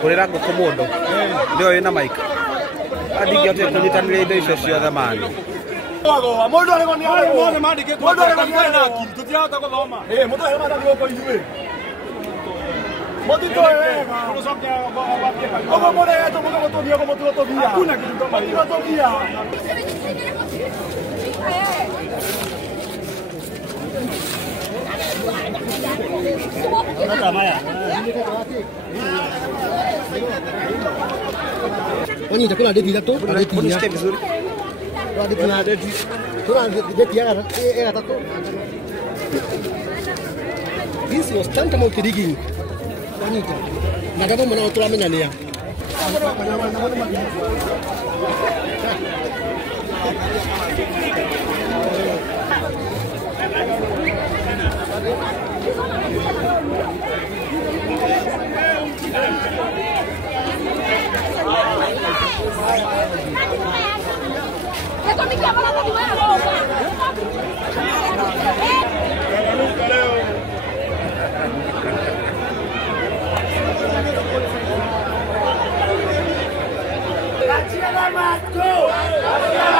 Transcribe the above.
kurira nguku mundu ndio wina mic adingiate kunyitanira indo icio ciothe mani mundu arego ni arego mandikitwo mundu arego ni na akili tutihota guthoma mundu arego na guoko ithuĩ motito wega tucokia ogo mureto mugo mutumia ogo mutuo tuthia hakuna kitu kama hiyo tuthia Oni chakula hadithi tatu, unisikia vizuri? Hadithi ya tatu. This was tantamount to digging. Anita. Na kama mwana turamenyania. Let's go!